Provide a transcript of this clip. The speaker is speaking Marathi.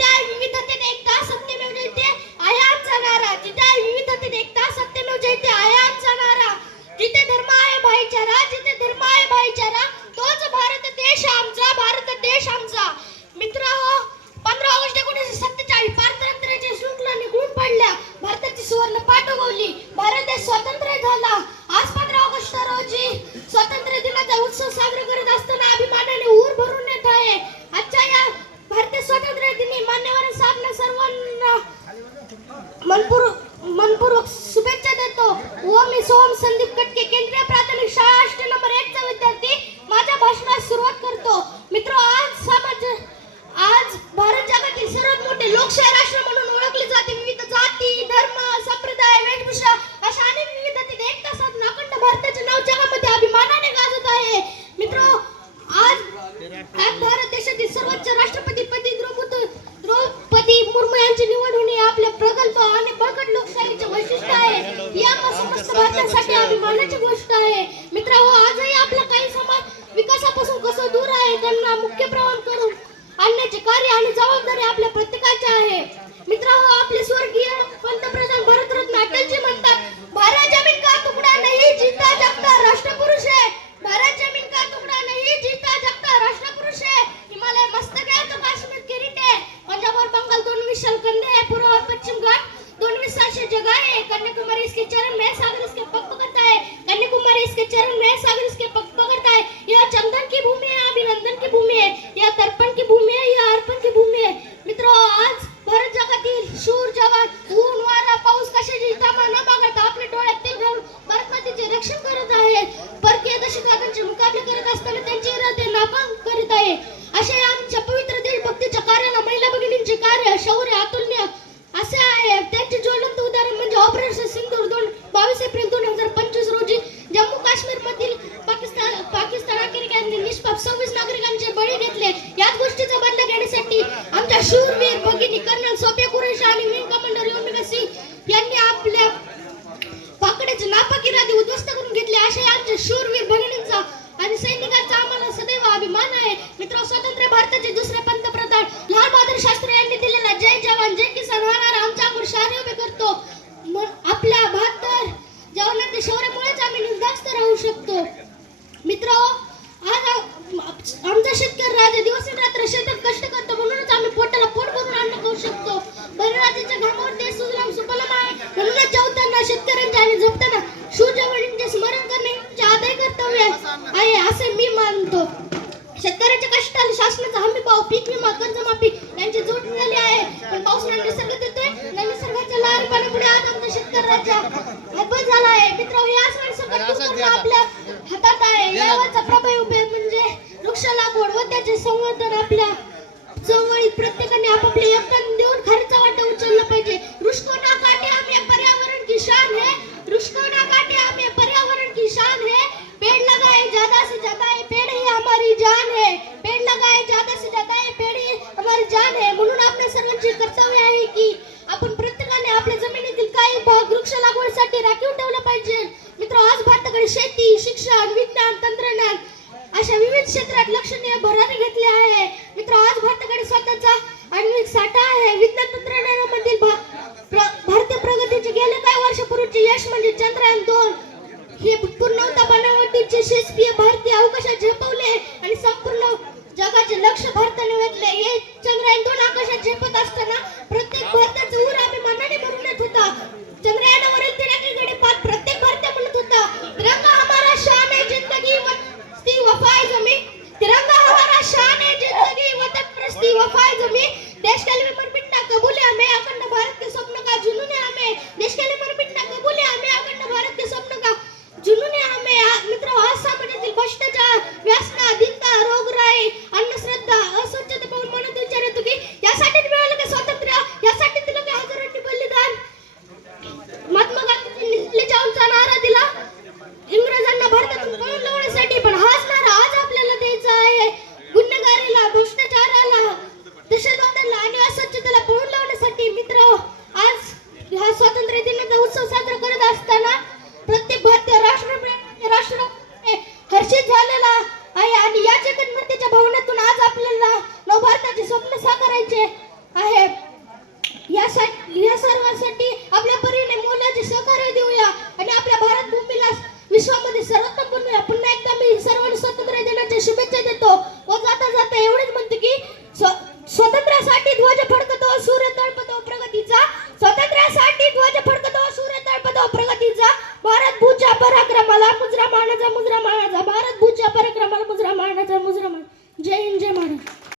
जिथे आहे विविधतेत एकता सत्यमेव जयते आहे आमचा नारा. जिथे आहे विविधतेत एकता सत्यमेव जयते आहे आमचा नारा. जिथे धर्म आहे भाईचारा, जिथे धर्म आहे भाईचारा, तोच भारत देश आमचा, भारत देश आमचा. मित्रहो, 15 ऑगस्ट 1947 पारतंत्र्याच्या शृंखला निघून पडल्या. भारताची सुवर्ण पाठ उगवली. भारत देश स्वतंत्र झाला. आज 15 ऑगस्ट रोजी स्वातंत्र्य दिनाचा उत्सव साजरा करत असताना अभिमानाने ऊर भरून येत आहे. आजच्या या भारतीय स्वातंत्र्य दिनी मान्यवरांना आपल्या सर्वांना मनपूर्वक शुभेच्छा देतो. व मी सोहम संदीप कटके, केंद्रीय प्राथमिक शाळा हॉस्टेल नंबर 1 चा विद्यार्थी, माझ्या भाषणास सुरुवात करतो. मित्र, आज भारत जगातील सर्वात मोठे लोकशाही राष्ट्र म्हणून ओळखले जाते. विविध जाती, धर्म, संप्रदाय, वेशभूषा अशा अनेक विविधतेत एकता साधून अखंड भारताचे नाव जगामध्ये अभिमानाने गाजत आहे. मित्र, आज भारत देशातील सर्वोच्च राष्ट्रपती द्रौपदी मुर्मू यांची निवड होणे आपल्या प्रगल्भ आणि बळकट लोकशाहीचे वैशिष्ट्य आहे. ही आम्हा समस्त भारतासाठी अभिमानाची गोष्ट आहे. मित्रांनो, आजही आपला काही समाज विकासापासून कसं दूर आहे, त्यांना मुख्य प्रवाह करून आणण्याचे कार्य आणि जबाबदारी आपल्या प्रत्येकाची आहे. मित्रांनो, आपले स्वर्गीय पंतप्रधान भारतरत्न अटलजी म्हणतात, भारत जमीन का तुकडा नहीं, जीता जगता राष्ट्रपुरुष है. भारत जमीन का तुकडा नहीं, जीता जगता राष्ट्रपुरुष है. हिमालय मस्तक है तो काश्मीर किरीट है. पंजाब और बंगाल दोनों विशाल कंधे हैं. पूर्व और पश्चिम घाट दोनों विशाल जगह है. कन्याकुमारी इसके चरण में, सागर इसके पग पकड़ता है. कन्याकुमारी इसके चरण में, सागर इसके पग पकड़ता है. यह चंदन की भूमि है, अभिनंदन की भूमि है. यह तर्पण की भूमि है, यह अर्पण की भूमि है. मित्रों, आज भारत जगातील शूर जवान ऊन वारा पाऊस कशाची तामा न बघता आपल्या डोळ्यात तेल घालून भारत मातेचे रक्षण करत आहे. परकीय दहशतवादाचे मुकाबले करत असताना त्यांचे हृदय नापाक करीत आहे. अशा आमच्या पवित्र देशभक्तीच्या कार्याला महिला भगिनींचे कार्य शौर्य अतुलनीय असे आहे. त्यांचे ज्वलंत उदाहरण म्हणजे ऑपरेशन सिंदूर 22 एप्रिल 2025 रोजी जम्मू काश्मीर मधील पाकिस्तान अखेरिकांनी निष्पाप 26 नागरिकांचे बळी घेतले. याच गोष्टीचा बदला घेण्यासाठी आमच्या शूरवीर भगिनी कर्नल सोफिया कुरैशी आणि विंग कमांडर योमिका सिंग यांनी आपल्या पाकड्याचे नापाक इरादे उद्ध्वस्त करून घेतले. अशा आमच्या शूरवीर भगिनींचा आणि सैनिकांचा आम्हाला सदैव अभिमान आहे. मित्र, स्वतंत्र भारताचे दुसरे पंतप्रधान लाल बहादूर शास्त्री यांनी दिलेला जय जवान जय किसान हा नारा आमच्या अंगावर शहारे उभे करतो. आपल्या 72 जवानांच्या शौर्यामुळेच आम्ही निर्धास्त राहू शकतो. मित्र, आज आमचा शेतकरी राजा दिवस रात्र शेतात कष्ट करतो, म्हणूनच आम्ही पोटाला पोट भरून अन्न खाऊ शकतो. बळीराजाच्या घामावर देश सुजलाम सुफलाम आहे. म्हणूनच जेवताना शेतकऱ्यांच्या आणि झोपताना शूर जवानांचे स्मरण करणे आमचे आदाय कर्तव्य आहे असे मी मानतो. शेतकऱ्याच्या कष्टाला शासनाचा हमी भाव, पीक विमा, कर्जमाफी यांची जोड झाली आहे. पण पाऊस निसर्ग देतोय, निसर्गाच्या लहरीपणामुळे आज आमचा शेतकरी राजा हतबल झाला आहे. मित्र, याच वेळी संकट आपल्या हातात आहे. यावरचा प्रभावी उपाय म्हणजे वृक्ष लागवड व त्याचे संवर्धन. आपल्या चळवळीत प्रत्येकाने आपापले योगदान देऊन खर्च वाटा उचलला पाहिजे. वृक्ष को ना काटे हमें पर्यावरण की शान है. वृक्ष को ना काटे हमें पर्यावरण की शान है. पेड़ लगाए ज्यादा से ज्यादा, ये पेड़ ही हमारी जान है. पेड़ लगाए ज्यादा से ज्यादा, ये पेड़ ही हमारी जान है. म्हणून आपल्या सर्वांचे कर्तव्य आहे की आपण प्रत्येकाने आपल्या जमिनीतील काही भाग वृक्ष लागवडीसाठी राखीव ठेवला पाहिजे. मित्र, आज भारताकडे शेती, शिक्षण, विज्ञान, तंत्रज्ञान अशा विविध क्षेत्रात लक्षणीय भरारी घेतली आहे. मित्र, आज भारताकडे स्वतःचा आण्विक साठा आहे. विज्ञान तंत्रज्ञानामधील भारतीय प्रगतीचे गेल्या काही वर्षापूर्वीचे यश म्हणजे चंद्रयान 2 हे पूर्णतः बनावटीचे यशस्वी भारतीय अवकाशात झेपवले आणि संपूर्ण जगाचे लक्ष भारताने वेधले. हे चंद्रयान 2 आकाशात झेपत असताना प्रत्येक भारताचा ऊर अभिमानाने भरून येत होता. चंद्रयानावरील तिरंगीकडे पाहत प्रत्येक भारतीय म्हणत होता, तिरंगा हमारा शान है जिंदगी वतन वफाए जमीन. तिरंगा हमारा शान है जिंदगी वतन प्रस्ती वफाए जमीन. देश के लिए मर मिटना कबूल है हमें, अखंड भारत के स्वप्न का जुनून है हमें. देश के लिए मर मिटना कबूल है हमें, अखंड भारत के स्वप्न का जुनून है हमें. मित्र, आज समाजातील भ्रष्टाचार, व्यसन, दीनता, रोगराई, अंधश्रद्धा, अस्वच्छता पाहून मनात विचार येतो की यासाठी मिळालं का स्वातंत्र्य. करतो प्रगतीचा. भारत भूच्या पराक्रमाला मुजरा मानाचा, भारत भूच्या पराक्रमाला मुजरा मानाचा. जय हिंद, जय महाराज.